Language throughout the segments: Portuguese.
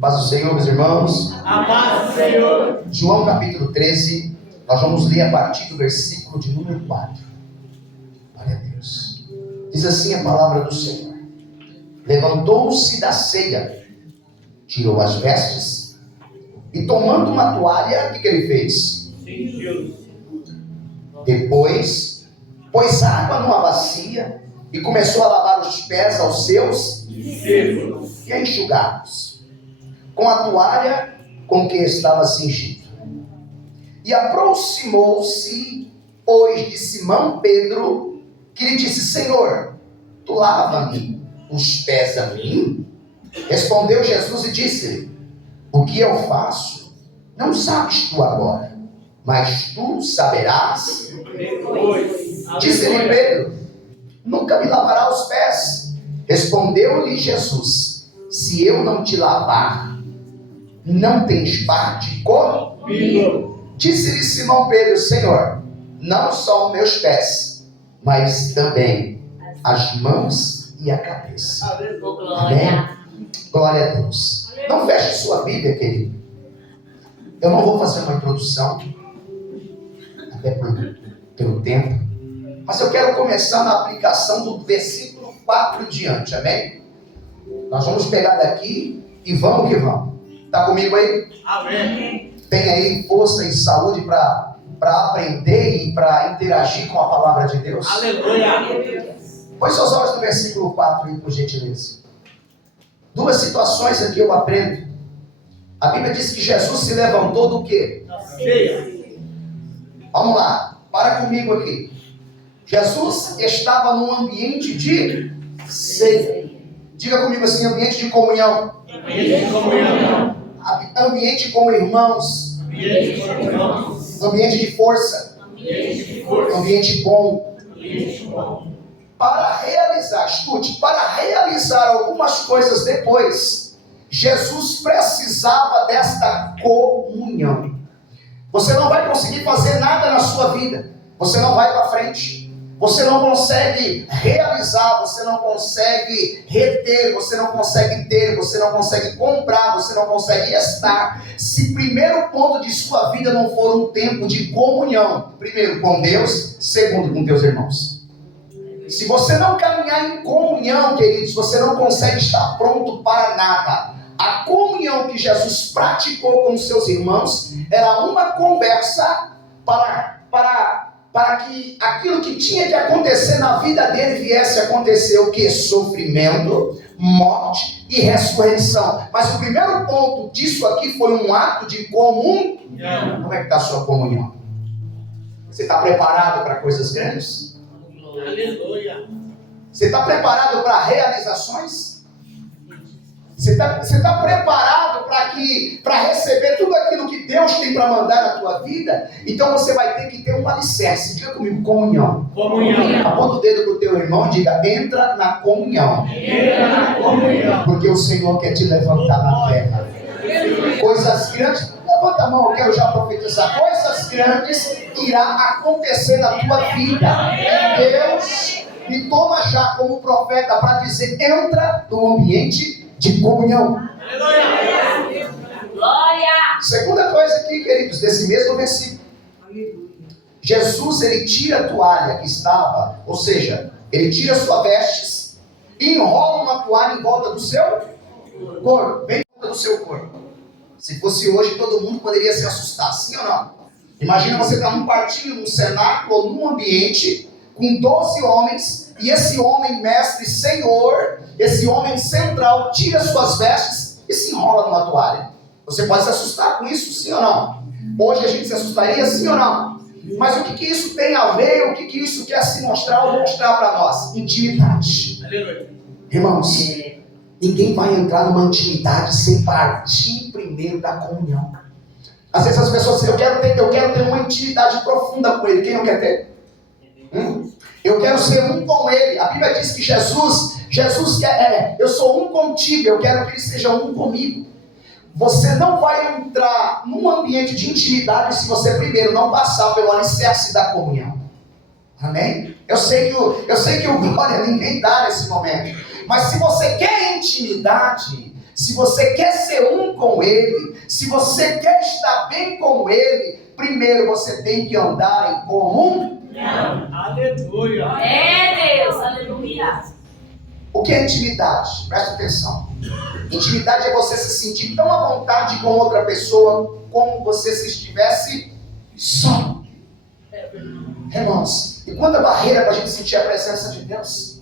Paz do Senhor, meus irmãos. A paz do Senhor. João capítulo 13, nós vamos ler a partir do versículo de número 4. Glória a Deus. Diz assim a palavra do Senhor: levantou-se da ceia, tirou as vestes e, tomando uma toalha, o que ele fez? Depois pôs água numa bacia e começou a lavar os pés aos seus discípulos e a enxugá-los com a toalha com que estava cingido. E aproximou-se, pois, de Simão Pedro, que lhe disse: Senhor, tu lava-me os pés a mim? Respondeu Jesus e disse-lhe: o que eu faço não sabes tu agora, mas tu saberás depois. Disse-lhe Pedro: nunca me lavará os pés. Respondeu-lhe Jesus: se eu não te lavar, não tens parte comigo. Disse-lhe Simão Pedro: Senhor, não só os meus pés, mas também as mãos e a cabeça. Amém? Glória a Deus. Não feche sua Bíblia, querido. Eu não vou fazer uma introdução, até pelo tempo, mas eu quero começar na aplicação do versículo 4 diante. Amém? Nós vamos pegar daqui e vamos que vamos. Está comigo aí? Amém. Tem aí força e saúde para aprender e para interagir com a palavra de Deus? Aleluia. Põe seus olhos no versículo 4 aí, por gentileza. Duas situações aqui eu aprendo. A Bíblia diz que Jesus se levantou do quê? Da ceia. Vamos lá, para comigo aqui. Jesus estava num ambiente de ceia. Diga comigo assim: ambiente de comunhão. Ambiente de comunhão. Ambiente com irmãos. Ambiente com irmãos. Ambiente de força. Ambiente de força. Ambiente bom. Ambiente bom. Para realizar, escute, para realizar algumas coisas depois, Jesus precisava desta comunhão. Você não vai conseguir fazer nada na sua vida. Você não vai para frente. Você não consegue realizar, você não consegue reter, você não consegue ter, você não consegue comprar, você não consegue estar, se primeiro ponto de sua vida não for um tempo de comunhão, primeiro com Deus, segundo com teus irmãos. Se você não caminhar em comunhão, queridos, você não consegue estar pronto para nada. A comunhão que Jesus praticou com seus irmãos era uma conversa para que aquilo que tinha de acontecer na vida dele viesse a acontecer. O que? Sofrimento, morte e ressurreição. Mas o primeiro ponto disso aqui foi um ato de comunhão. Como é que está a sua comunhão? Você está preparado para coisas grandes? Aleluia. Você está preparado para realizações? Você está preparado para receber tudo aquilo que Deus tem para mandar na tua vida? Então você vai ter que ter um alicerce. Diga comigo: comunhão. Comunhão. Aponta o dedo para o teu irmão e diga: entra na comunhão. Entra na comunhão. Porque o Senhor quer te levantar na terra. Coisas grandes. Levanta a mão, eu quero já profetizar. Coisas grandes irá acontecer na tua vida. Deus me toma já como profeta para dizer: entra no ambiente de comunhão. Aleluia. Glória. Segunda coisa aqui, queridos, desse mesmo versículo. Jesus, ele tira a toalha que estava, ou seja, ele tira suas vestes e enrola uma toalha em volta do seu corpo, bem em volta do seu corpo. Se fosse hoje, todo mundo poderia se assustar, sim ou não? Imagina você estar num partido, num cenáculo ou num ambiente com 12 homens, e esse homem mestre, Senhor, esse homem central, tira suas vestes e se enrola numa toalha. Você pode se assustar com isso, sim ou não? Hoje a gente se assustaria, sim ou não? Mas o que isso tem a ver, o que isso quer se mostrar ou mostrar para nós? Intimidade. Aleluia. Irmãos, ninguém vai entrar numa intimidade sem partir primeiro da comunhão. Às vezes as pessoas dizem: eu quero ter uma intimidade profunda com ele. Quem não quer ter? Eu quero ser um com ele. A Bíblia diz que Jesus quer, eu sou um contigo, eu quero que ele seja um comigo. Você não vai entrar num ambiente de intimidade se você primeiro não passar pelo alicerce da comunhão. Amém? Eu sei que o glória ninguém dá nesse momento. Mas se você quer intimidade, Se você quer ser um com Ele, se você quer estar bem com Ele, primeiro você tem que andar em comum. Aleluia. É Deus, aleluia. O que é intimidade? Presta atenção. Intimidade é você se sentir tão à vontade com outra pessoa como você se estivesse só. Irmãos, e quanta barreira para a gente sentir a presença de Deus?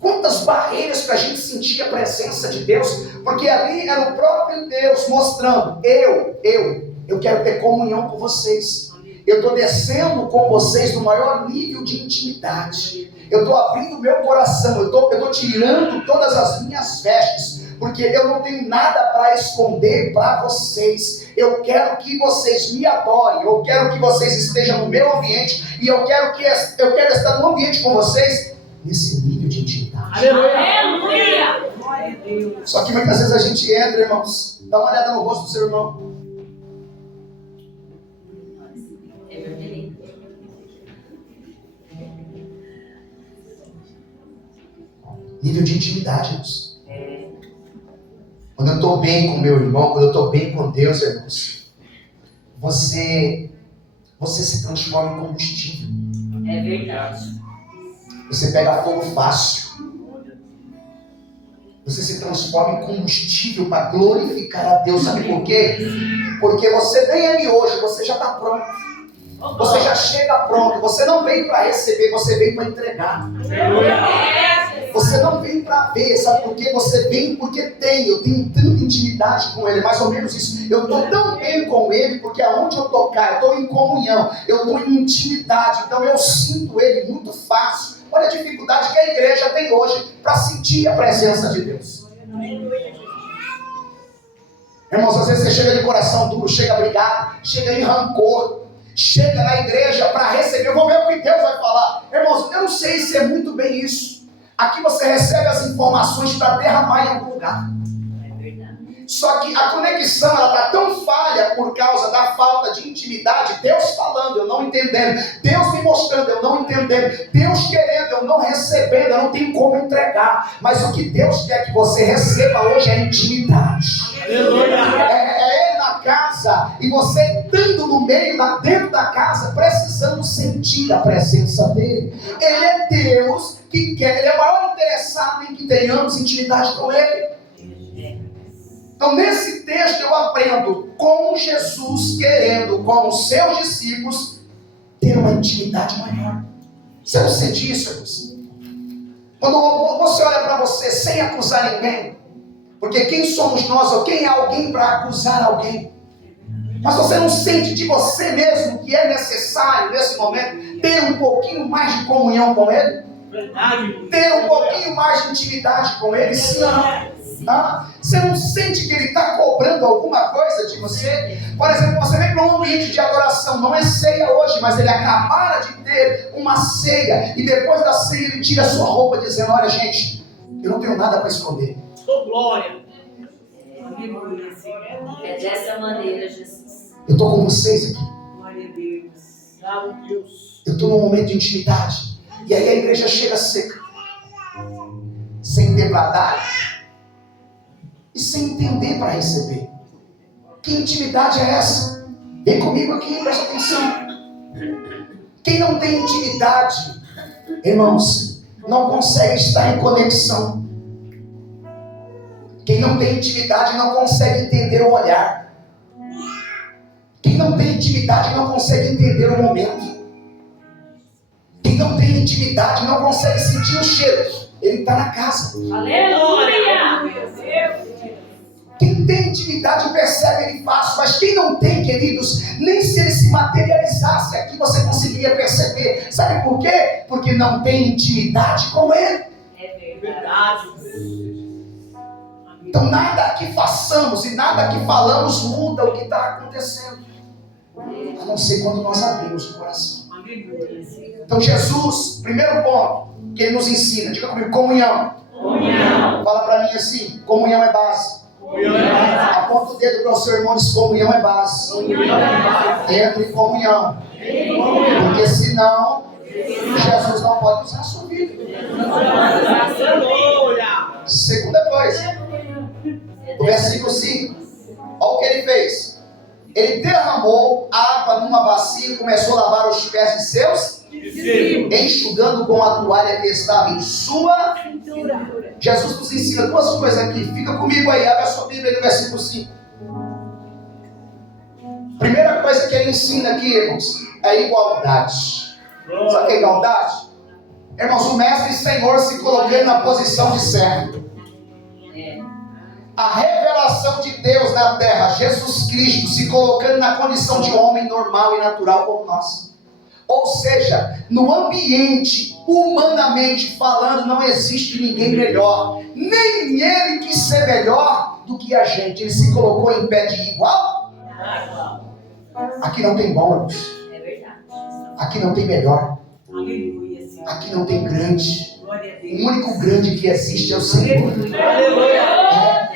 Quantas barreiras para a gente sentir a presença de Deus? Porque ali era o próprio Deus mostrando: eu quero ter comunhão com vocês. Eu estou descendo com vocês no maior nível de intimidade. Eu estou abrindo meu coração. Eu estou tirando todas as minhas vestes. Porque eu não tenho nada para esconder para vocês. Eu quero que vocês me adorem. Eu quero que vocês estejam no meu ambiente. E eu quero estar no ambiente com vocês nesse nível de intimidade. Aleluia. Só que muitas vezes a gente entra, irmãos. Dá uma olhada no rosto do seu irmão. Nível de intimidade, irmãos. Quando eu estou bem com meu irmão, quando eu estou bem com Deus, irmãos, você se transforma em combustível. É verdade. Você pega fogo fácil. Você se transforma em combustível para glorificar a Deus. Sabe por quê? Porque você vem ali hoje, você já está pronto. Você já chega pronto. Você não vem para receber, você vem para entregar. Você não vem para ver, sabe por quê? Você vem porque eu tenho tanta intimidade com Ele, mais ou menos isso. Eu estou tão bem com Ele, porque aonde eu tocar, eu estou em comunhão, eu estou em intimidade, então eu sinto Ele muito fácil. Olha a dificuldade que a igreja tem hoje para sentir a presença de Deus. Irmãos, às vezes você chega de coração duro, chega brigado, chega em rancor, chega na igreja para receber. Eu vou ver o que Deus vai falar. Irmãos, eu não sei se é muito bem isso. Aqui você recebe as informações para derramar em algum lugar. Só que a conexão está tão falha por causa da falta de intimidade. Deus falando, eu não entendendo. Deus me mostrando, eu não entendendo. Deus querendo, eu não recebendo. Eu não tenho como entregar. Mas o que Deus quer que você receba hoje é intimidade. É Ele na casa e você estando no meio, dentro da casa, precisando sentir a presença dEle. Ele é Deus que quer, Ele é o maior interessado em que tenhamos intimidade com Ele. Então nesse texto eu aprendo com Jesus querendo com os seus discípulos ter uma intimidade maior. Você não sente isso, irmãos? Quando você olha para você sem acusar ninguém, porque quem somos nós ou quem é alguém para acusar alguém? Mas você não sente de você mesmo que é necessário nesse momento ter um pouquinho mais de comunhão com Ele? Ter um pouquinho mais de intimidade com Ele? Sim. Você não sente que Ele está cobrando alguma coisa de você? Por exemplo, você vem para um ambiente de adoração, não é ceia hoje, mas Ele acabara de ter uma ceia, e depois da ceia Ele tira a sua roupa dizendo: olha gente, eu não tenho nada para esconder. Glória. É dessa maneira, Jesus. Eu estou com vocês aqui. Glória a Deus. Eu estou num momento de intimidade. E aí a igreja chega seca, sem ter para dar e sem entender para receber. Que intimidade é essa? Vem comigo aqui, presta atenção. Quem não tem intimidade, irmãos, não consegue estar em conexão. Quem não tem intimidade não consegue entender o olhar. Quem não tem intimidade não consegue entender o momento. Quem não tem intimidade não consegue sentir o cheiro. Ele está na casa. Aleluia! Quem tem intimidade percebe ele fácil, mas quem não tem, queridos, nem se ele se materializasse aqui você conseguiria perceber. Sabe por quê? Porque não tem intimidade com Ele. É verdade. Então nada que façamos e nada que falamos muda o que está acontecendo, a não ser quando nós abrimos o coração. Então Jesus, primeiro ponto que Ele nos ensina, diga comigo: comunhão. Fala para mim assim: comunhão é base. Aponta o dedo para o seu irmão e diz: comunhão é base. Entre em comunhão. Porque senão Jesus não pode usar a sua vida. Segunda coisa, Versículo 5. Olha o que ele fez. Ele derramou água numa bacia e começou a lavar os pés de seus discípulos, enxugando com a toalha que estava em sua cintura. Jesus nos ensina duas coisas aqui. Fica comigo aí, abre a sua Bíblia aí no versículo 5. Primeira coisa que ele ensina aqui, irmãos, é a igualdade. Sabe o que é igualdade? Irmãos, o mestre e Senhor se colocando na posição de servo. A revelação de Deus na terra, Jesus Cristo se colocando na condição de homem normal e natural como nós. Ou seja, no ambiente, humanamente falando, não existe ninguém melhor. Nem ele quis ser melhor do que a gente. Ele se colocou em pé de igual. Aqui não tem bom. É verdade. Aqui não tem melhor. Aleluia. Aqui não tem grande. O único grande que existe é o Senhor.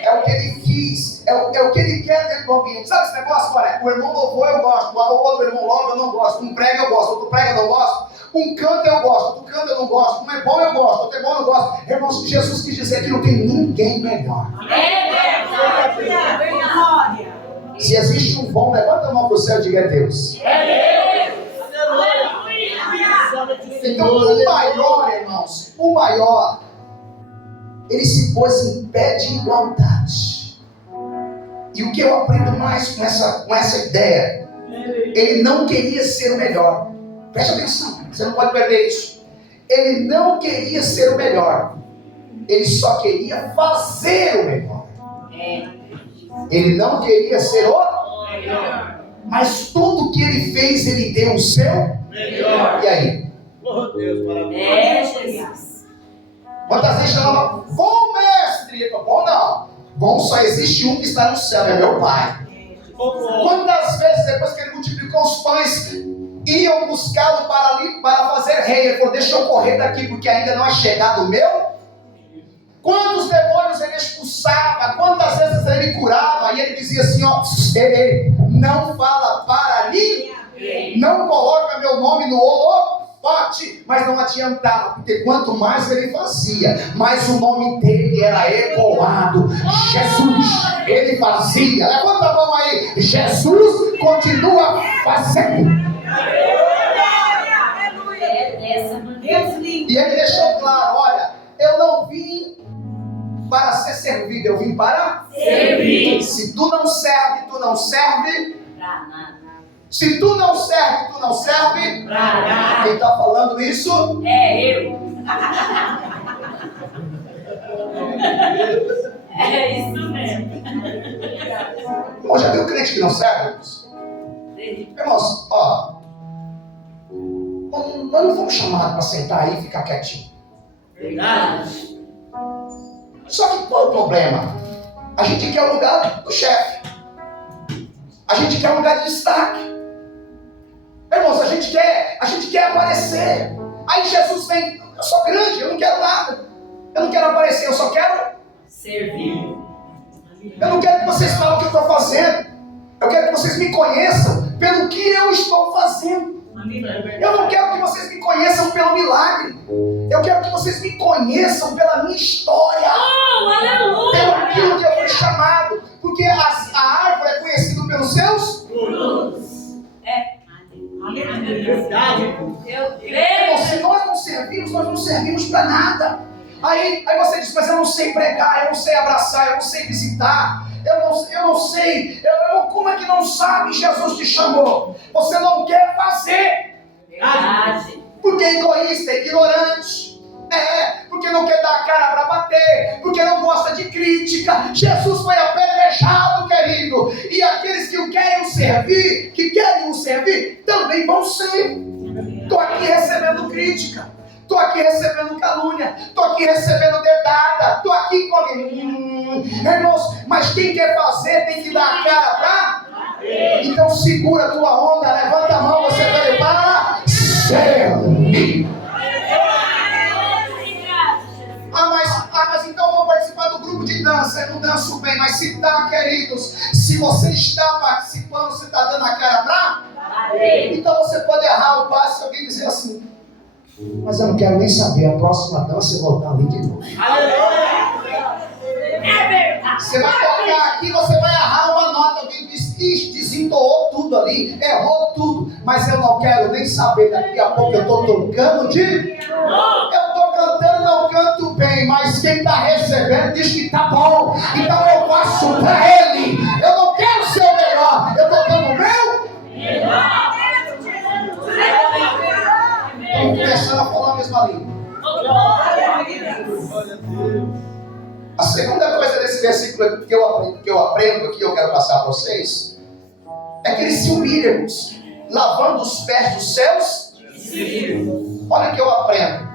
É o que ele quis. É o que ele quer dentro do ambiente. Sabe esse negócio? Olha, o irmão louvou, eu gosto. O outro irmão louva, eu não gosto. Um prega, eu gosto. Outro prega, eu não gosto. Um canta, eu gosto. Outro canta, eu não gosto. Um é bom, eu gosto. Outro é bom, eu não gosto. Irmãos, Jesus quis dizer que não tem ninguém melhor. É verdade. Se existe um bom, levanta a mão para o céu e diga: é Deus. Então, o maior, irmãos, o maior, ele se pôs em pé de igualdade. E o que eu aprendo mais com essa ideia, ele não queria ser o melhor. Preste atenção, você não pode perder isso. Ele não queria ser o melhor, ele só queria fazer o melhor. Ele não queria ser o melhor, mas tudo que ele fez, ele deu o seu melhor. E aí? Oh, Deus, parabéns. Jesus. Quantas vezes chamava bom mestre? Ele falou: bom não. Bom só existe um que está no céu, é meu Pai. Quantas vezes depois que ele multiplicou os pães, iam buscá-lo para fazer rei? Ele falou: deixa eu correr daqui porque ainda não é chegado o meu. Quantos demônios ele expulsava? Quantas vezes ele curava? E ele dizia assim: ó, não fala para ninguém, não coloca meu nome no holofote. Mas não adiantava, porque quanto mais ele fazia, mais o nome dele era ecoado. Jesus, ele fazia. Levanta a mão aí. Jesus continua fazendo. E ele deixou claro: olha, eu não vim para ser servido, eu vim para servir. Se tu não serve, tu não serve Pra nada. Se tu não serve, tu não serve Pra nada. Quem está falando isso? É eu. É isso mesmo. Irmão, já viu crente que não serve? Irmãos, ó, nós não fomos chamados para sentar aí e ficar quietinho. Verdade. Só que qual é o problema? A gente quer o lugar do chefe. A gente quer um lugar de destaque. Irmãos, a gente quer aparecer. Aí Jesus vem: eu sou grande, eu não quero nada. Eu não quero aparecer, eu só quero servir. Eu não quero que vocês falem o que eu estou fazendo. Eu quero que vocês me conheçam pelo que eu estou fazendo. Eu não quero que vocês me conheçam pelo milagre. Eu quero que vocês me conheçam pela minha história. Pelo aquilo que eu fui chamado. Porque a árvore é conhecida pelos seus frutos. Verdade. Eu creio. Se nós não servimos para nada. Aí você diz: mas eu não sei pregar, eu não sei abraçar, eu não sei visitar. Eu não sei. Como é que não sabe? Jesus te chamou. Você não quer fazer. Verdade. Porque é egoísta, é ignorante. Porque não quer dar a cara para bater. Porque não gosta de crítica. Jesus foi apedrejado, querido. E aqueles que querem o servir, também vão ser. Estou aqui recebendo crítica. Estou aqui recebendo calúnia. Estou aqui recebendo dedada. Estou aqui com irmãos, mas quem quer fazer tem que dar a cara para. Então segura a tua onda, levanta a mão, você veio para servir. Mas então eu vou participar do grupo de dança. Eu não danço bem, mas se tá, queridos, se você está participando, você está dando a cara para. Então você pode errar o passo e alguém dizer assim: mas eu não quero nem saber, a próxima dança eu vou estar ali de novo. É verdade. Você vai tocar aqui, você vai errar uma nota. Alguém diz, desentoou tudo ali, errou tudo. Mas eu não quero nem saber. Daqui a pouco eu estou tocando de... Eu estou cantando, não canto bem, mas quem está recebendo diz que está bom. Então eu faço para ele. Eu não quero ser o melhor. Eu estou dando o meu. Estão começando a falar a mesma língua. A segunda coisa desse versículo que eu aprendo aqui, eu quero passar para vocês, é que ele se humilha, irmãos, lavando os pés dos seus discípulos. Olha o que eu aprendo.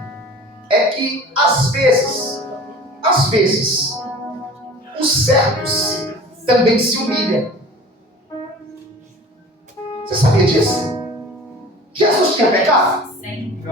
É que às vezes, os certos também se humilham. Você sabia disso? Jesus tinha pecado? Sim.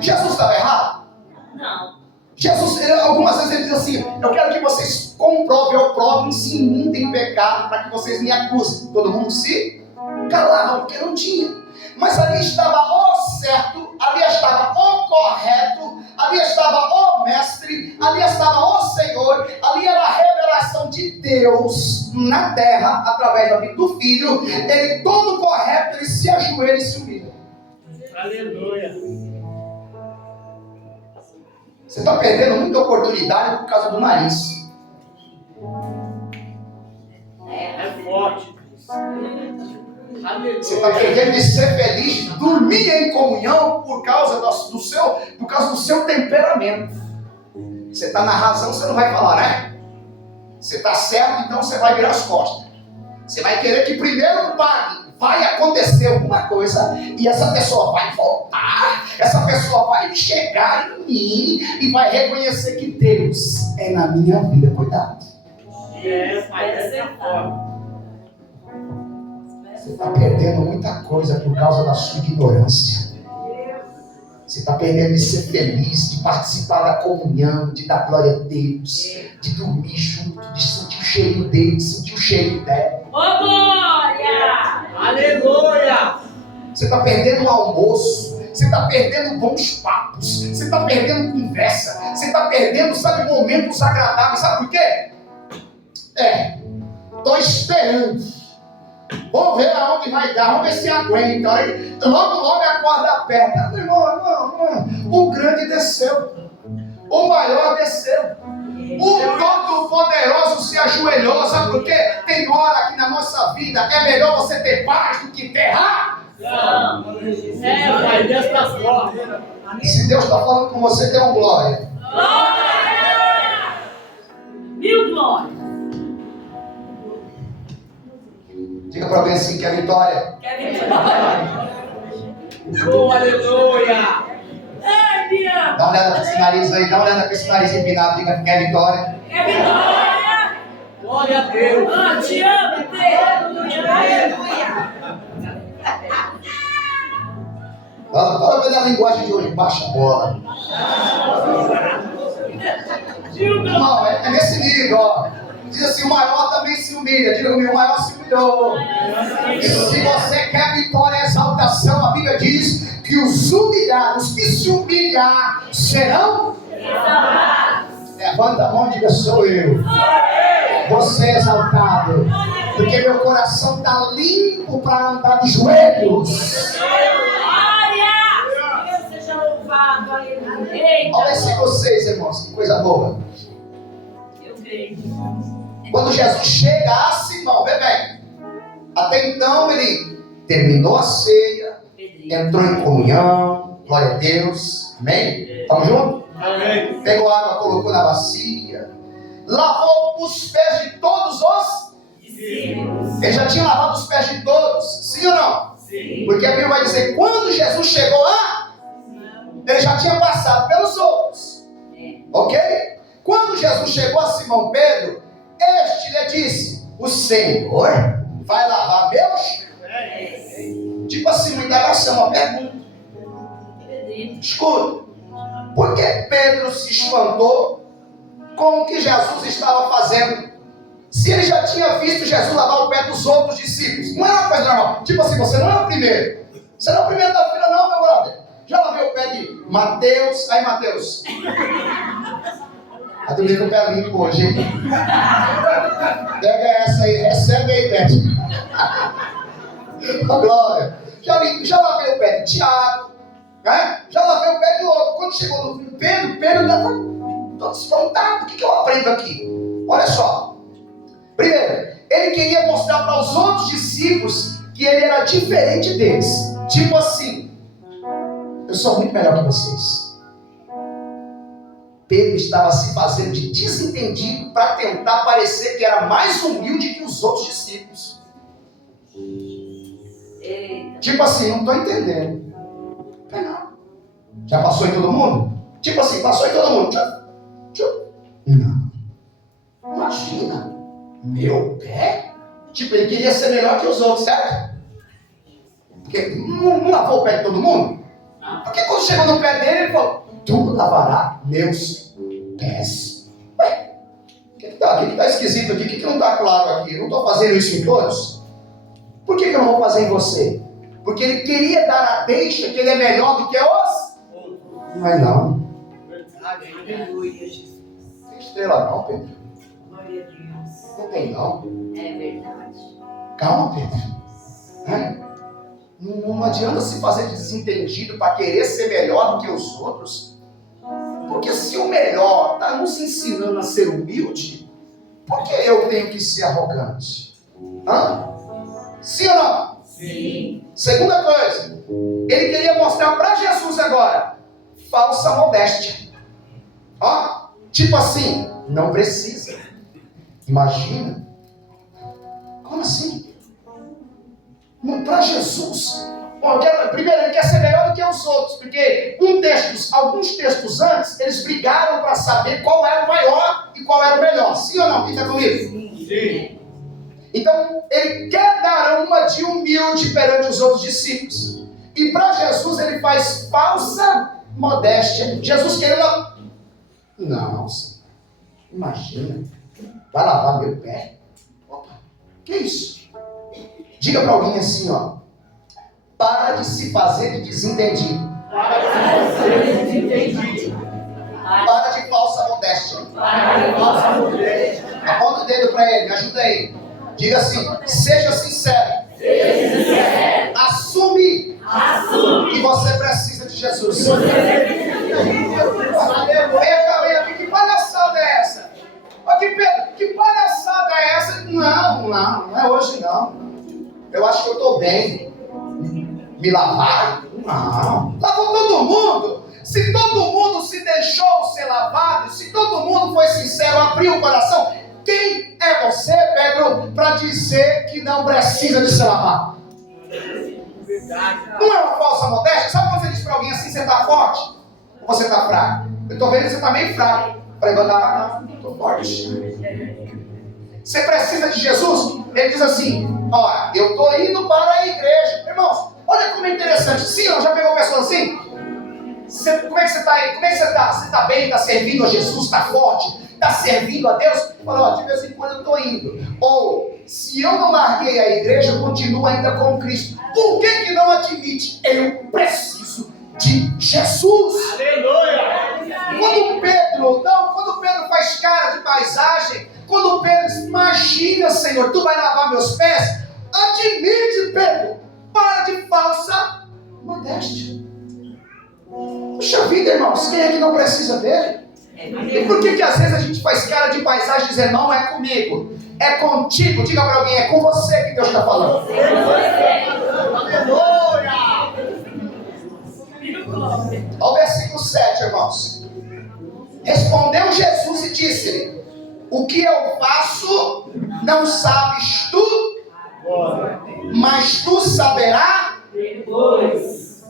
Jesus estava errado? Não. Jesus, algumas vezes ele diz assim, eu quero que vocês comprovem ou provem se em mim tem pecado, para que vocês me acusem. Todo mundo se calava, porque não tinha. Mas ali estava o certo, ali estava o correto, ali estava o mestre, ali estava o Senhor, ali era a revelação de Deus na terra, através da vida do Filho. Ele todo correto, ele se ajoelha e se humilha. Aleluia. Você está perdendo muita oportunidade por causa do nariz. É forte. Você está perdendo de ser feliz, de dormir em comunhão por causa do seu temperamento. Você está na razão, você não vai falar, né? Você está certo, então você vai virar as costas. Você vai querer que primeiro pague. Vai acontecer alguma coisa e essa pessoa vai voltar, essa pessoa vai chegar em mim e vai reconhecer que Deus é na minha vida. Cuidado. Pai, dessa forma. Você está perdendo muita coisa por causa da sua ignorância. Você está perdendo de ser feliz, de participar da comunhão, de dar glória a Deus, de dormir junto, de sentir o cheiro dele, de sentir o cheiro dela. Ô, glória! Aleluia! Você está perdendo o almoço, você está perdendo bons papos, você está perdendo conversa, você está perdendo, sabe, momentos agradáveis. Sabe por quê? Estou esperando. Vamos ver aonde vai dar, vamos ver se aguenta. Aí, logo a corda aperta. Irmão, o grande desceu, o maior desceu, o Todo-Poderoso se ajoelhou. Sabe por quê? Tem hora que na nossa vida é melhor você ter paz do que ter raiva. Pai, dessa forma. Se Deus está falando com você, dê uma glória. Glória! Mil glórias! Diga para alguém assim, quer vitória? Quer vitória? Oh, aleluia! Ai, Bia! Dá uma olhada com esse nariz aí, dá uma olhada com esse nariz empinado. Diga, quer vitória? Quer vitória? Glória a Deus! Ah, te amo, Deus! Aleluia! Fala ver a linguagem de hoje, baixa a bola. Não, é nesse nível, ó. Diz assim, o maior também se humilha. Diga comigo, o maior se humilhou. E se você quer vitória e exaltação, a Bíblia diz que os humilhados, que se humilhar, serão exaltados. Levanta a mão e diga, sou eu. Você é exaltado. Porque meu coração está limpo para andar de joelhos. Glória! Deus seja louvado, aleluia! Olha esse vocês, irmãos, que coisa boa. Eu creio. Quando Jesus chega a Simão, vê bem, até então ele terminou a ceia, entrou em comunhão, glória a Deus, amém? Estamos juntos? Amém. Pegou água, colocou na bacia, lavou os pés de todos os discípulos. Ele já tinha lavado os pés de todos, sim ou não? Sim. Porque a Bíblia vai dizer, quando Jesus chegou lá, ele já tinha passado pelos outros, ok? Quando Jesus chegou a Simão Pedro, este lhe disse, o Senhor vai lavar meus pés? Tipo assim, uma indagação, uma pergunta. Escuta, por que Pedro se espantou com o que Jesus estava fazendo? Se ele já tinha visto Jesus lavar o pé dos outros discípulos, não era uma coisa normal. Tipo assim, você não é o primeiro. Você não é o primeiro da fila não, meu brother. Já lavei o pé de Mateus. Aí, Mateus. A dormir com o pé limpo hoje, hein? Pega essa aí, recebe aí, Beth. Ô, glória. Já lavei o pé de Tiago, né? Já lavei o pé de outro. Quando chegou no filho Pedro estava todo espantado. O que eu aprendo aqui? Olha só. Primeiro, ele queria mostrar para os outros discípulos que ele era diferente deles. Tipo assim, eu sou muito melhor que vocês. Pedro estava se fazendo de desentendido para tentar parecer que era mais humilde que os outros discípulos. Tipo assim, não estou entendendo. Não. Já passou em todo mundo? Tipo assim, passou em todo mundo. Não. Imagina. Meu pé? Tipo, ele queria ser melhor que os outros, certo? Porque não lavou o pé de todo mundo? Porque quando chegou no pé dele, ele falou: tu lavará meus pés. Ué, o que está esquisito aqui? O que não está claro aqui? Eu não estou fazendo isso em todos? Por que eu não vou fazer em você? Porque ele queria dar a deixa que ele é melhor do que os? Não é não. Aleluia, Jesus. Tem estrela não, Pedro. Glória a Deus. Não tem não. É verdade. Calma, Pedro. Não adianta se fazer de desentendido para querer ser melhor do que os outros. Porque se o melhor está nos ensinando a ser humilde, por que eu tenho que ser arrogante? Sim ou não? Sim. Segunda coisa, ele queria mostrar para Jesus agora falsa modéstia. Tipo assim, não precisa. Imagina. Como assim? Para Jesus. Primeiro, ele quer ser melhor do que os outros, porque alguns textos antes, eles brigaram para saber qual era o maior e qual era o melhor. Sim ou não? Quem está comigo? Sim. Então, ele quer dar uma de humilde perante os outros discípulos. E para Jesus, ele faz falsa modéstia. Jesus querendo... Não, Senhor. Imagina. Vai lavar meu pé? Opa, que isso? Diga para alguém assim, para de se fazer de desentendido. Para de ser desentendido. Para de falsa modéstia. Para de falsa modéstia. Aponta o dedo para ele, me ajuda aí. Diga assim, seja sincero. Seja sincero. Assume Assume. que você precisa de Jesus. Aleluia. Vem aqui, que palhaçada é essa? Aqui, Pedro, que palhaçada é essa? Não é hoje não. Eu acho que eu estou bem. Me lavar? Não. Lavou todo mundo. Se todo mundo se deixou ser lavado, se todo mundo foi sincero, abriu o coração, quem é você, Pedro, para dizer que não precisa de ser lavado? Não é uma falsa modéstia? Sabe quando você diz para alguém assim, você está forte? Ou você está fraco? Eu estou vendo que você está meio fraco. Para levantar, não, estou forte. Você precisa de Jesus? Ele diz assim, olha, eu estou indo para a igreja. Irmãos, olha como é interessante. Sim, já pegou pessoa assim? Como é que você está aí? Como é que você está? Você está bem? Está servindo a Jesus? Está forte? Está servindo a Deus? Fala, de vez em quando eu estou indo. Ou, se eu não larguei a igreja, eu continuo ainda com Cristo. Por que não admite? Eu preciso de Jesus. Aleluia. Quando Pedro faz cara de paisagem, quando Pedro diz, imagina, Senhor, tu vai lavar meus pés, admite, Pedro, para de falsa modéstia. Puxa vida, irmãos, quem é que não precisa dele? E por que às vezes a gente faz cara de paisagem e dizer, não é comigo, é contigo? Diga para alguém, é com você que Deus está falando. Aleluia. Olha o versículo 7, irmãos. Respondeu Jesus e disse-lhe, o que eu faço não sabes tu, mas tu saberás Depois.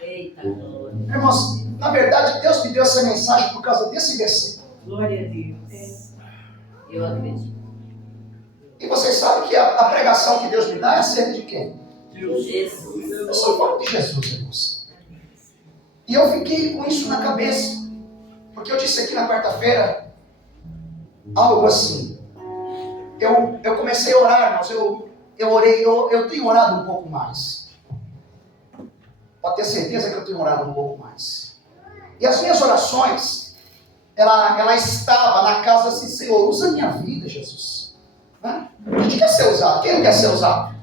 Eita, glória. Irmãos, na verdade Deus me deu essa mensagem por causa desse versículo. Glória a Deus. Eu acredito. E vocês sabem que a pregação que Deus me dá é acerca de quem? Jesus. Eu sou fã de Jesus, irmãos. E eu fiquei com isso na cabeça. Porque eu disse aqui na quarta-feira algo assim. Eu comecei a orar, irmãos. Eu orei, eu tenho orado um pouco mais. Pode ter certeza que eu tenho orado um pouco mais. E as minhas orações, ela estava na casa assim, Senhor, usa a minha vida, Jesus. Né? A gente quer ser usado, quem não quer ser usado?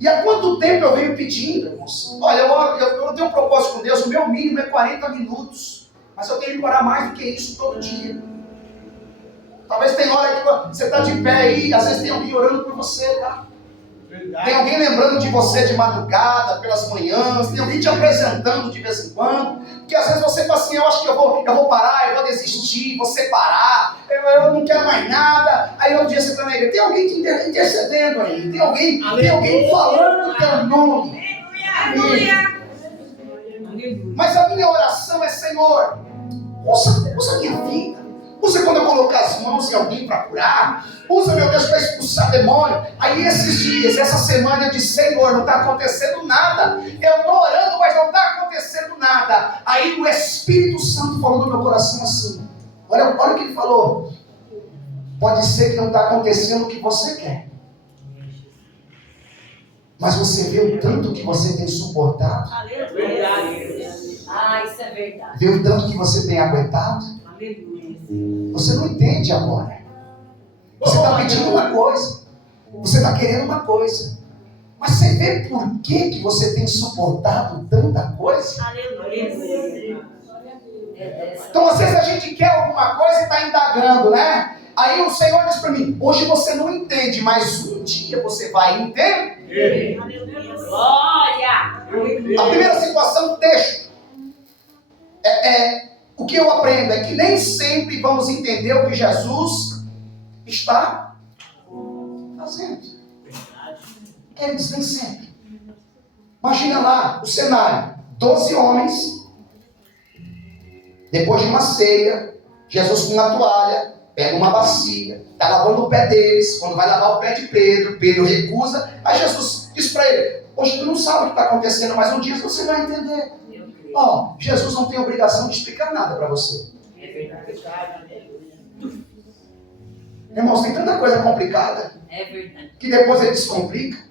E há quanto tempo eu venho pedindo, irmãos? Olha, eu tenho um propósito com Deus, o meu mínimo é 40 minutos. Mas eu tenho que orar mais do que isso todo dia. Talvez tenha hora que você está de pé aí, às vezes tem alguém orando por você, tá? Tem alguém lembrando de você de madrugada, pelas manhãs, tem alguém te apresentando de vez em quando. Porque às vezes você fala assim, eu acho que eu vou parar, eu vou desistir, vou separar, eu não quero mais nada. Aí um dia você está na igreja, tem alguém te intercedendo aí, tem alguém falando o teu nome. Aleluia. Mas a minha oração é, Senhor, usa a minha vida. Usa quando eu colocar as mãos em alguém para curar. Usa, meu Deus, para expulsar demônio. Aí esses dias, essa semana eu disse, Senhor, não está acontecendo nada. Eu estou orando, mas não está acontecendo nada. Aí o Espírito Santo falou no meu coração assim. Olha o que ele falou. Pode ser que não está acontecendo o que você quer. Mas você vê o tanto que você tem suportado. Aleluia. Isso é verdade. Vê o tanto que você tem aguentado. Aleluia. Você não entende agora. Você está pedindo uma coisa. Você está querendo uma coisa. Mas você vê por que você tem suportado tanta coisa? Aleluia. Então às vezes a gente quer alguma coisa e está indagando, né? Aí o Senhor diz para mim, hoje você não entende, mas um dia você vai entender. Aleluia. Glória. A primeira situação, texto. O que eu aprendo é que nem sempre vamos entender o que Jesus está fazendo. Queridos, nem sempre. Imagina lá o cenário. 12 homens, depois de uma ceia, Jesus com uma toalha, pega uma bacia, está lavando o pé deles. Quando vai lavar o pé de Pedro, Pedro recusa. Aí Jesus diz para ele, hoje tu não sabe o que está acontecendo, mas um dia você vai entender. Jesus não tem obrigação de explicar nada para você. É verdade. Irmãos, tem tanta coisa complicada É verdade. que depois ele descomplica.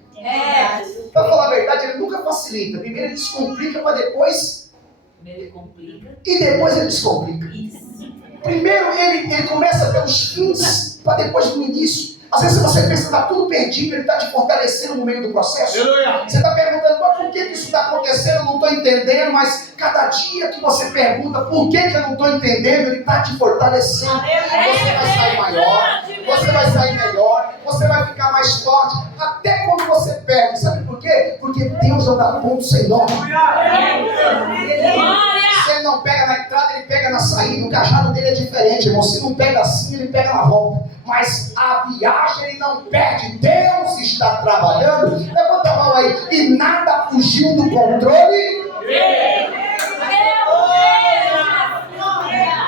Para falar a verdade, ele nunca facilita. Primeiro ele descomplica para depois. Primeiro ele complica. E depois ele descomplica. Isso. Primeiro ele começa pelos fins para depois do início. Às vezes você pensa que está tudo perdido, ele está te fortalecendo no meio do processo. Aleluia. Você está perguntando, mas por que isso está acontecendo? Eu não estou entendendo, mas cada dia que você pergunta por que eu não estou entendendo, ele está te fortalecendo. Você vai sair maior, você vai sair melhor, você vai ficar mais forte. Até quando você perde, sabe por quê? Porque Deus não dá ponto sem nó. Se ele não pega na entrada, ele pega na saída. O cajado dele é diferente, irmão. Se não pega assim, ele pega na volta. Mas a viagem ele não perde. Deus está trabalhando. Levanta a mão aí. E nada fugiu do controle.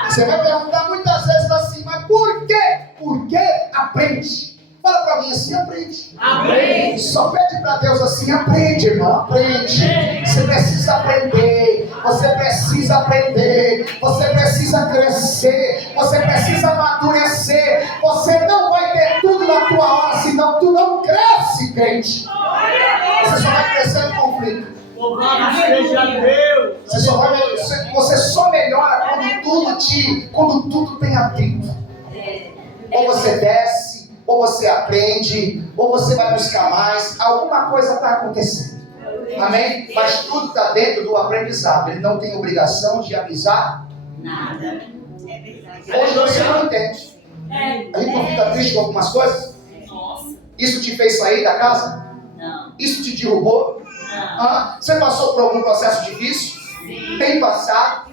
Você vai perguntar muitas vezes assim, mas por quê? Porque aprende. Fala pra mim assim, aprende. Aprende. Só pede pra Deus assim, aprende, irmão, aprende. Você precisa aprender, você precisa aprender, você precisa crescer, você precisa amadurecer. Você não vai ter tudo na tua hora, senão tu não cresce, crente. Você só vai crescer no conflito. Louvado seja Deus. Você só melhora quando tudo tem atrito. Ou você desce, ou você aprende, ou você vai buscar mais. Alguma coisa está acontecendo. Amém? Mas tudo está dentro do aprendizado. Ele não tem obrigação de avisar nada. Hoje você não entende. A gente não fica triste com algumas coisas? Nossa. Isso te fez sair da casa? Não. Isso te derrubou? Não. Você passou por algum processo difícil? Sim. Tem passado?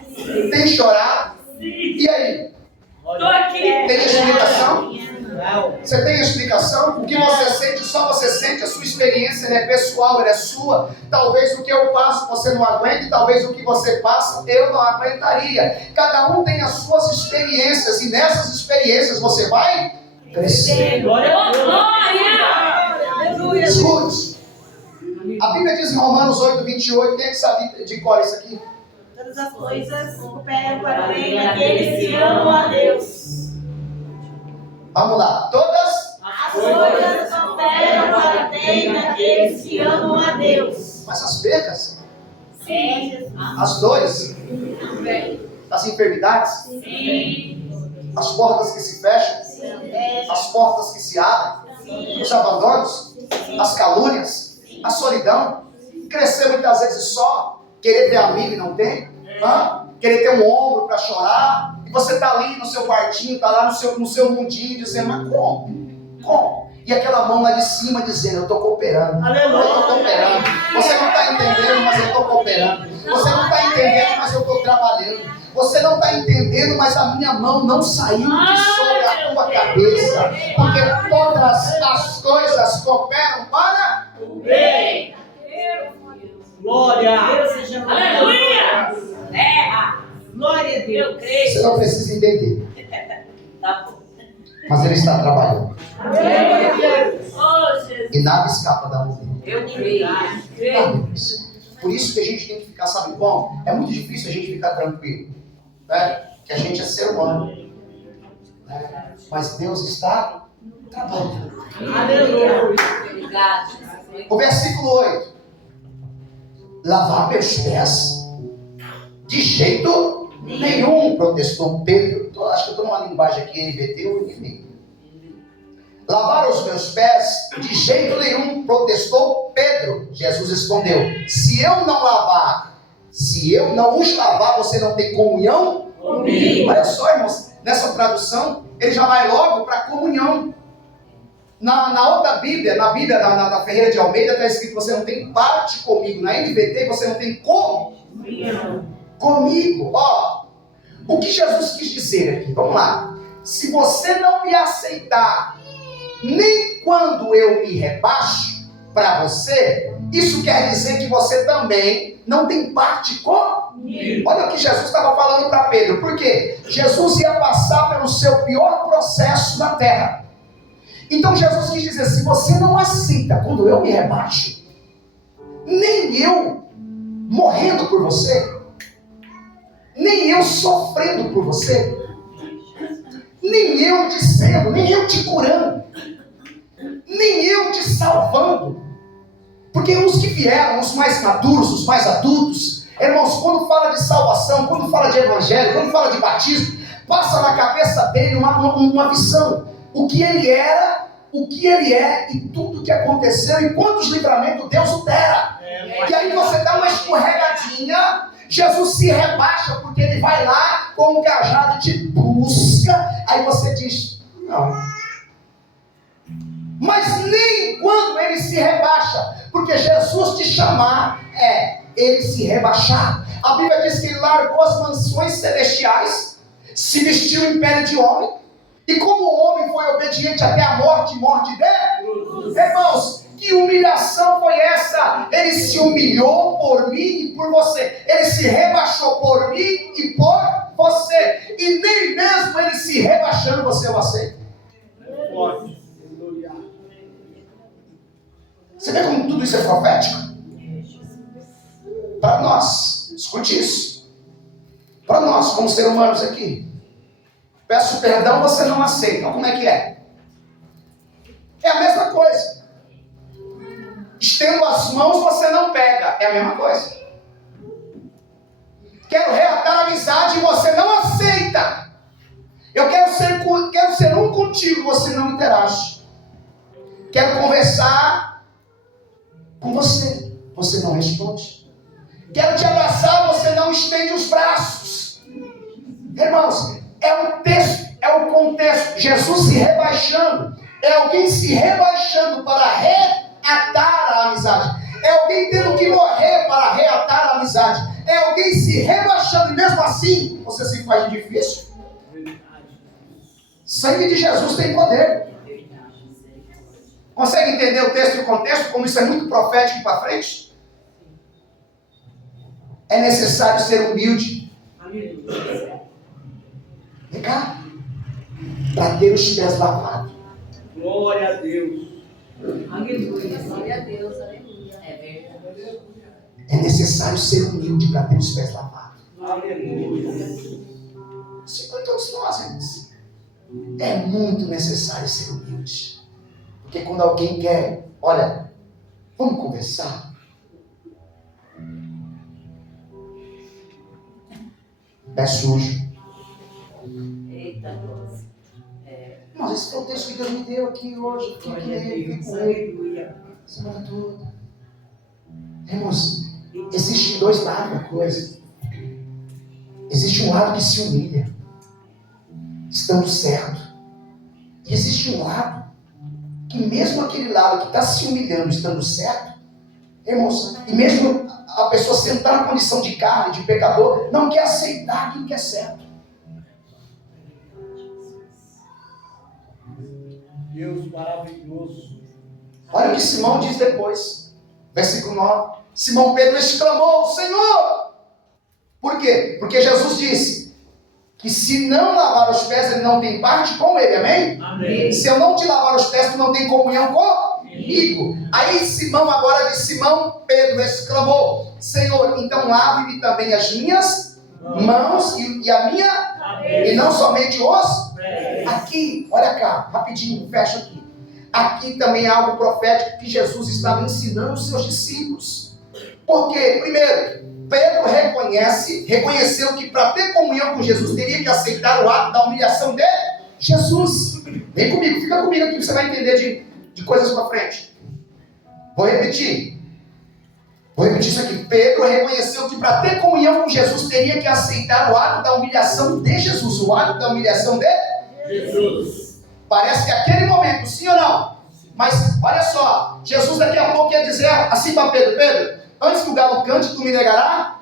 Tem chorado? E aí? Tô aqui. Tem explicação? Não. Você tem explicação? O que você sente, só você sente. A sua experiência ela é pessoal, ela é sua. Talvez o que eu passo você não aguente, talvez o que você passa eu não aguentaria. Cada um tem as suas experiências e nessas experiências você vai crescer. Glória a Deus. Aleluia. Escute. A Bíblia diz em Romanos 8:28, quem é que sabe de cor isso aqui? Todas as coisas cooperam para o bem daqueles que amam a Deus. Vamos lá. Todas. As coisas cooperam para o bem daqueles que amam a Deus. Mas as percas? Sim. As dores? as enfermidades, as portas que se fecham, as portas que se abrem, os abandonos, as calúnias, a solidão, crescer muitas vezes só, querer ter amigo e não tem, querer ter um ombro para chorar, e você está ali no seu quartinho, está lá no seu mundinho, dizendo, mas como? E aquela mão lá de cima dizendo, eu estou cooperando. Aleluia. Eu estou cooperando. Você não está entendendo, mas eu estou cooperando. Você não está entendendo, mas eu estou trabalhando. Você não está entendendo, mas a minha mão não saiu de sobre a tua cabeça. Porque todas as coisas cooperam para O bem. Glória. Aleluia. Glória a Deus. Eu creio. Você não precisa entender, Tá bom. mas ele está trabalhando. Oh, Jesus. E nada escapa da mão dele. Eu creio. Por isso que a gente tem que ficar, sabe como? É muito difícil a gente ficar tranquilo, né? Que a gente é ser humano, né? Mas Deus está trabalhando. Aleluia. Obrigado. O versículo 8: lavar meus pés? De jeito nenhum, protestou Pedro. Acho que eu estou numa linguagem aqui, NVT ou NVI. Lavar os meus pés? De jeito nenhum, protestou Pedro. Jesus respondeu: se eu não lavar, se eu não os lavar, você não tem comunhão comigo. Olha só, irmãos, nessa tradução, ele já vai logo para a comunhão. Na outra Bíblia, na Ferreira de Almeida, está escrito: você não tem parte comigo. Na NVT, você não tem comigo. Ó, o que Jesus quis dizer aqui? Vamos lá. Se você não me aceitar, nem quando eu me rebaixo para você, isso quer dizer que você também não tem parte comigo. Olha o que Jesus estava falando para Pedro. Por quê? Jesus ia passar pelo seu pior processo na terra. Então Jesus quis dizer: se você não aceita quando eu me rebaixo, nem eu morrendo por você, nem eu sofrendo por você, nem eu dizendo, nem eu te curando, nem eu te salvando. Porque os que vieram, os mais maduros, os mais adultos, irmãos, quando fala de salvação, quando fala de evangelho, quando fala de batismo, passa na cabeça dele uma visão. O que ele era, o que ele é e tudo o que aconteceu e quantos livramentos Deus o dera. E aí você dá uma escorregadinha, Jesus se rebaixa porque ele vai lá com um cajado e te busca. Aí você diz: não. Mas nem quando ele se rebaixa, porque Jesus te chamar ele se rebaixar. A Bíblia diz que ele largou as mansões celestiais, se vestiu em pele de homem, e como o homem foi obediente até a morte dele, irmãos, que humilhação foi essa? Ele se humilhou por mim e por você. Ele se rebaixou por mim e por você. E nem mesmo ele se rebaixando, você o aceita. Você vê como tudo isso é profético? Para nós, escute isso. Para nós, como seres humanos aqui, peço perdão, você não aceita. Então, como é que é? É a mesma coisa. Estendo as mãos, você não pega. É a mesma coisa. Quero reatar a amizade e você não aceita. Eu quero ser um contigo, você não interage. Quero conversar com você, você não responde. Quero te abraçar, você não estende os braços. Irmãos, é um texto, é um contexto. Jesus se rebaixando, é alguém se rebaixando para reatar a amizade. É alguém tendo que morrer para reatar a amizade. É alguém se rebaixando e mesmo assim você se faz difícil. Sangue de Jesus tem poder. Consegue entender o texto e o contexto? Como isso é muito profético para frente? É necessário ser humilde. Vem cá. Para ter os pés lavados. Glória a Deus. Aleluia. Glória a Deus. Aleluia. É verdade. É necessário ser humilde para ter os pés lavados. Aleluia. Isso para todos nós, irmãos. É muito necessário ser humilde. Porque quando alguém quer, olha, vamos conversar. Pé sujo. Eita, nossa. Mas esse é o texto que Deus me deu aqui hoje. Fiquei com ele, fiquei com ele. Semana toda. Irmãos, existem dois lados da coisa. Existe um lado que se humilha, estando certo. E existe um lado que mesmo aquele lado que está se humilhando, estando certo, irmãos, e mesmo a pessoa sentar na condição de carne, de pecador, não quer aceitar aquilo que é certo. Deus maravilhoso. Olha o que Simão diz depois. Versículo 9. Simão Pedro exclamou: Senhor! Por quê? Porque Jesus disse que se não lavar os pés, ele não tem parte com ele, amém? Amém. Se eu não te lavar os pés, tu não tem comunhão comigo. Aí Simão Pedro exclamou: Senhor, então lave-me também as minhas mãos e a minha, e não somente os. Aqui, olha cá, rapidinho, fecha aqui. Aqui também há algo profético que Jesus estava ensinando os seus discípulos. Porque, primeiro, Pedro reconheceu que para ter comunhão com Jesus teria que aceitar o ato da humilhação de Jesus. Vem comigo, fica comigo aqui que você vai entender de coisas para frente. Vou repetir isso aqui. Pedro reconheceu que para ter comunhão com Jesus teria que aceitar o ato da humilhação de Jesus. O ato da humilhação de Jesus. Parece que aquele momento, sim ou não? Mas olha só, Jesus daqui a pouco ia dizer assim para Pedro: Pedro, antes que o galo cante, tu me negará?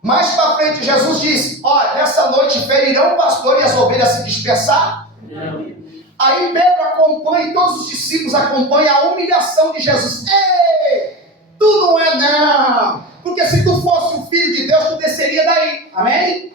Mais para frente, Jesus disse: olha, nessa noite ferirão o pastor e as ovelhas se dispersar. Aí Pedro acompanha, e todos os discípulos acompanham a humilhação de Jesus. Ei, tu não é não, porque se tu fosse o filho de Deus, tu desceria daí, amém?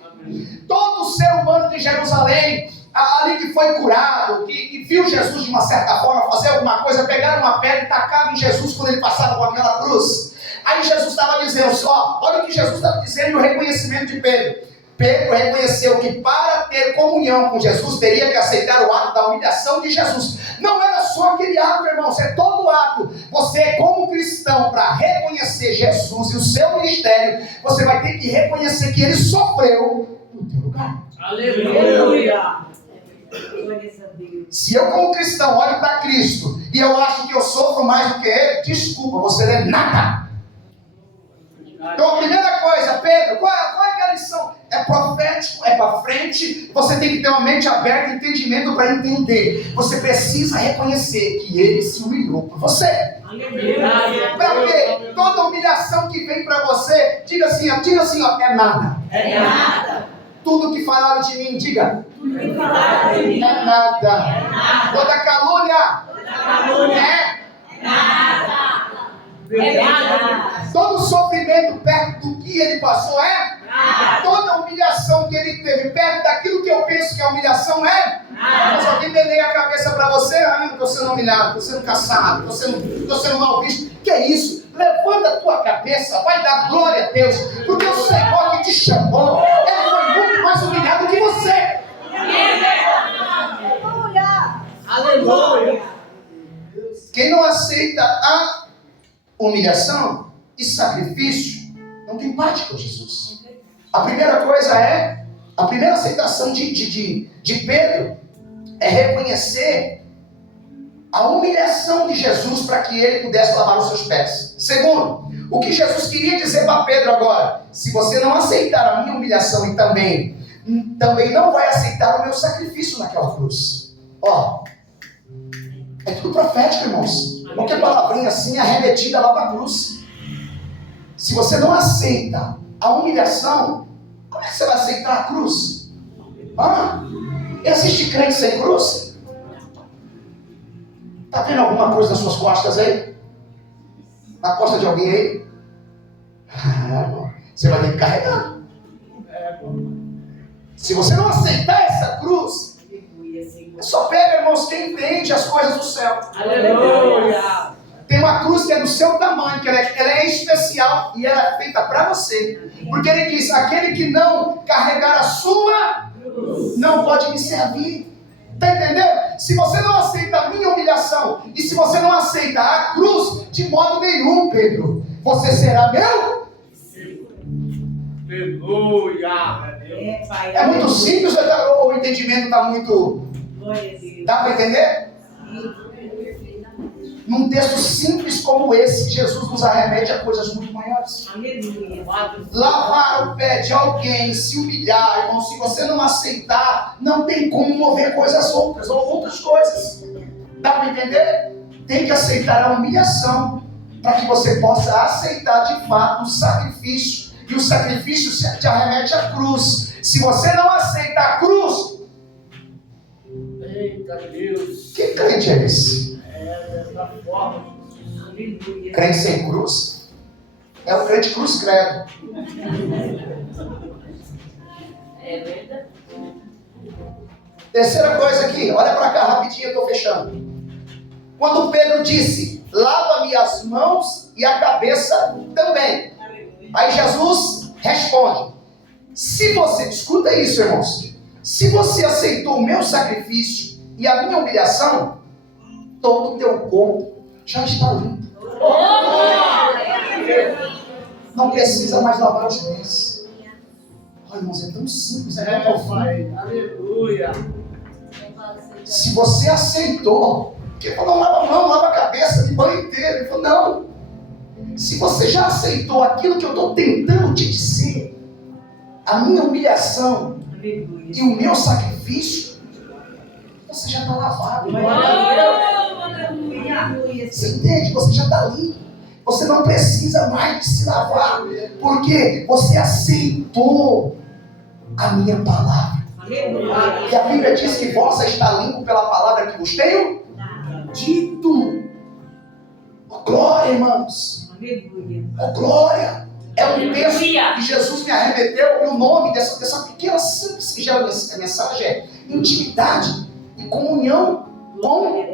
Todo ser humano de Jerusalém, ali que foi curado, que viu Jesus de uma certa forma fazer alguma coisa, pegaram uma pedra e tacavam em Jesus quando ele passava com aquela cruz. Aí Jesus estava dizendo, olha o que Jesus estava dizendo e o reconhecimento de Pedro. Pedro reconheceu que para ter comunhão com Jesus teria que aceitar o ato da humilhação de Jesus. Não era só aquele ato, irmãos, é todo o ato. Você, como cristão, para reconhecer Jesus e o seu ministério, você vai ter que reconhecer que ele sofreu no teu lugar. Aleluia. Se eu, como cristão, olho para Cristo e eu acho que eu sofro mais do que ele, desculpa, você não é nada. Então a primeira coisa, Pedro, qual é a lição? É profético, é para frente, você tem que ter uma mente aberta, entendimento para entender. Você precisa reconhecer que ele se humilhou por você. Para quê? Toda humilhação que vem para você, diga assim, ó, é nada. É nada. Tudo que falaram de mim, diga. Tudo que falaram de mim É nada. é nada. Toda calúnia É nada. É nada. todo sofrimento perto do que ele passou é Nada. toda humilhação que ele teve perto daquilo que eu penso que é humilhação é mas alguém meneia a cabeça para você, estou sendo humilhado, estou sendo caçado, estou sendo mal visto. Que é isso? Levanta a tua cabeça, vai dar glória a Deus, porque o Senhor que te chamou, ele foi muito mais humilhado que você. Aleluia. Quem não aceita a humilhação e sacrifício não tem parte com Jesus. A primeira coisa a primeira aceitação de Pedro é reconhecer a humilhação de Jesus para que ele pudesse lavar os seus pés. Segundo, o que Jesus queria dizer para Pedro agora: se você não aceitar a minha humilhação e também não vai aceitar o meu sacrifício naquela cruz. É tudo profético, irmãos. Qualquer palavrinha assim é arremetida lá para a cruz. Se você não aceita a humilhação, como é que você vai aceitar a cruz? Existe crente sem cruz? Está vendo alguma coisa nas suas costas aí? Na costa de alguém aí? Você vai ter que carregar. Se você não aceitar essa cruz, só pega, irmãos, quem entende as coisas do céu. Aleluia. Tem uma cruz que é do seu tamanho, que ela é especial e ela é feita para você. Porque ele diz: aquele que não carregar a sua, não pode me servir. Está entendendo? Se você não aceita a minha humilhação e se você não aceita a cruz, de modo nenhum, Pedro, você será meu. Aleluia. É muito simples ou o entendimento está muito... Dá para entender? Num texto simples como esse, Jesus nos arremete a coisas muito maiores. Lavar o pé de alguém, se humilhar, irmão, se você não aceitar, não tem como mover coisas outras, ou outras coisas. Dá para entender? Tem que aceitar a humilhação, para que você possa aceitar de fato o sacrifício. E o sacrifício te arremete à cruz. Se você não aceita a cruz, Eita Deus. que crente é esse? Dessa forma. Crente sem cruz? É o crente cruz credo. É verdade. Terceira coisa aqui, olha para cá rapidinho, eu estou fechando. Quando Pedro disse, lava-me as mãos e a cabeça também. Aí Jesus responde, se você, escuta isso, irmãos, se você aceitou o meu sacrifício e a minha humilhação, todo o teu corpo já está limpo. Não precisa mais lavar os pés. Olha, irmãos, é tão simples, é tão profundo. Aleluia. Se você aceitou, porque ele falou, lava a mão, lava a cabeça, me banho inteiro. Ele falou, não. Se você já aceitou aquilo que eu estou tentando te dizer, a minha humilhação e o meu sacrifício, você já está lavado. Você entende? Você já está limpo. Você não precisa mais de se lavar, porque você aceitou a minha palavra. E a Bíblia diz que vós está limpo pela palavra que vos tenho dito. Oh, glória, irmãos. Oh, glória. É um texto que Jesus me arremeteu, e o nome dessa pequena, simples, singela mensagem é intimidade e comunhão com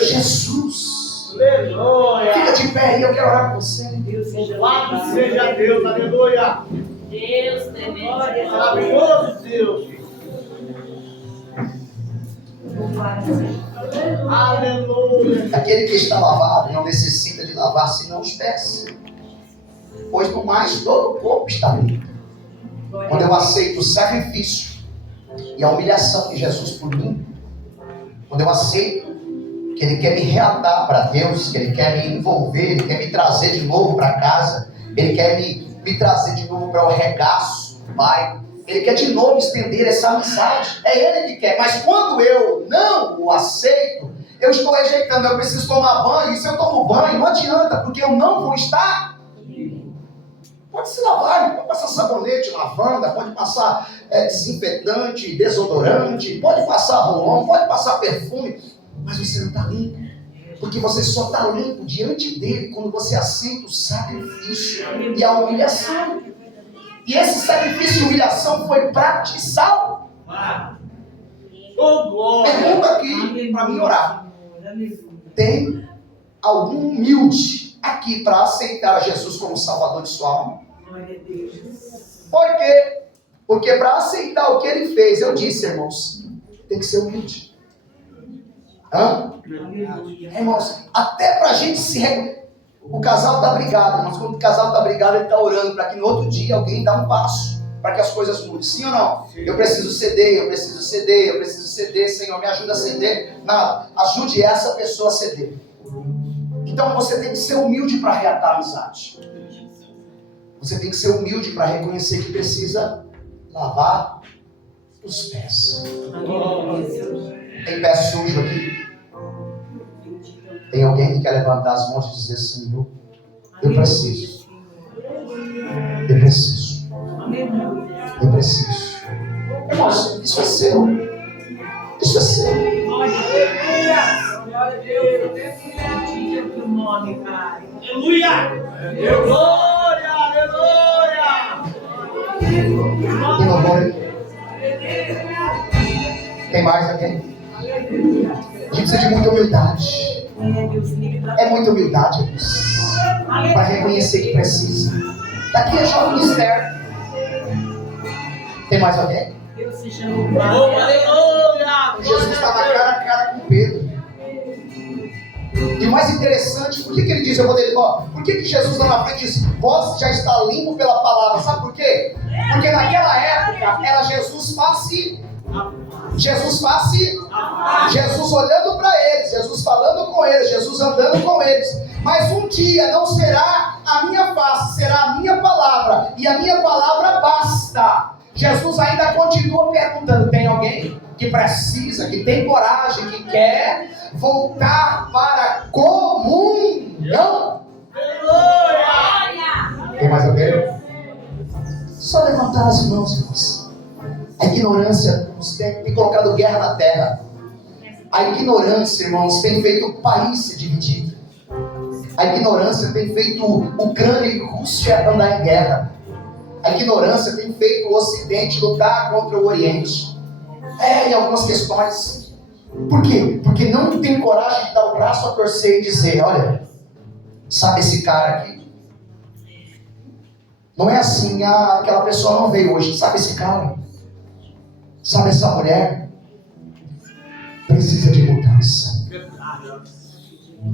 Jesus. Aleluia. Fica de pé aí, eu quero orar com você. Louvado seja Deus. Aleluia. Deus tremendo. Maravilhoso Deus. Aleluia. Aquele que está lavado não necessita de lavar senão os pés, pois no mais todo o corpo está limpo. Quando eu aceito o sacrifício e a humilhação de Jesus por mim, quando eu aceito que Ele quer me reatar para Deus, que Ele quer me envolver, Ele quer me trazer de novo para casa, Ele quer me trazer de novo para o regaço do Pai, Ele quer de novo estender essa amizade, é Ele que quer. Mas quando eu não o aceito, eu estou rejeitando, eu preciso tomar banho, e se eu tomo banho, não adianta, porque eu não vou estar. Pode se lavar, pode passar sabonete, lavanda, pode passar desinfetante, desodorante, pode passar rolão, pode passar perfume, mas você não está limpo, porque você só está limpo diante dele quando você aceita o sacrifício e a humilhação. E esse sacrifício e humilhação foi para te salvar. Oh, glória. Pergunta aqui para mim orar. Tem algum humilde aqui para aceitar Jesus como Salvador de sua alma? Por quê? Porque para aceitar o que Ele fez, eu disse, irmãos, tem que ser humilde. Irmãos, até para a gente se... O casal está brigado, mas quando o casal está brigado, ele está orando para que no outro dia alguém dê um passo, para que as coisas mudem. Sim ou não? Eu preciso ceder, eu preciso ceder, eu preciso ceder. Senhor, me ajuda a ceder. Nada, ajude essa pessoa a ceder. Então você tem que ser humilde para reatar a amizade. Você tem que ser humilde para reconhecer que precisa lavar os pés. Tem pé sujo aqui? Tem alguém que quer levantar as mãos e dizer, Senhor, eu preciso. Eu preciso. Eu preciso. Irmãos, isso é seu. Isso é seu. Glória a Deus. Aleluia. Glória, aleluia. Tem louvor? Tem mais alguém? A gente precisa de muita humildade. É muita humildade, irmãos, para reconhecer que precisa. Daqui é jovem Esther. Tem mais alguém? Aleluia. Jesus estava cara a cara com Pedro. E o mais interessante, por que ele diz, por que Jesus lá na frente diz, vós já está limpo pela palavra? Sabe por quê? Porque naquela época era Jesus face, Jesus olhando para eles, Jesus falando com eles, Jesus andando com eles. Mas um dia não será a minha face, será a minha palavra, e a minha palavra basta. Jesus ainda continua perguntando: tem alguém que precisa, que tem coragem, que quer voltar para a comunhão? Tem mais alguém? Só levantar as mãos, irmãos. A ignorância tem colocado guerra na terra. A ignorância, irmãos, tem feito o país se dividir. A ignorância tem feito Ucrânia e Rússia andar em guerra. A ignorância tem feito o Ocidente lutar contra o Oriente. Em algumas questões. Por quê? Porque não tem coragem de dar o braço a torcer e dizer: olha, sabe esse cara aqui? Não é assim, aquela pessoa não veio hoje. Sabe esse cara? Sabe essa mulher? Precisa de mudança.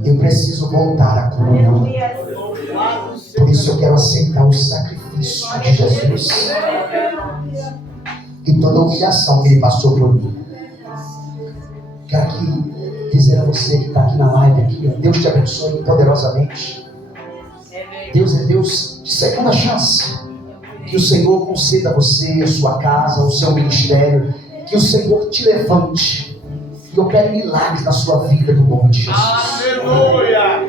Eu preciso voltar à comunhão. Por isso eu quero aceitar o sacrifício de Jesus e toda a humilhação que Ele passou por mim. Quero aqui dizer a você que está aqui na live, aqui, Deus te abençoe poderosamente. Deus é Deus de segunda chance. Que o Senhor conceda a você, a sua casa, o seu ministério. Que o Senhor te levante e opere milagres na sua vida, no nome de Jesus. Aleluia!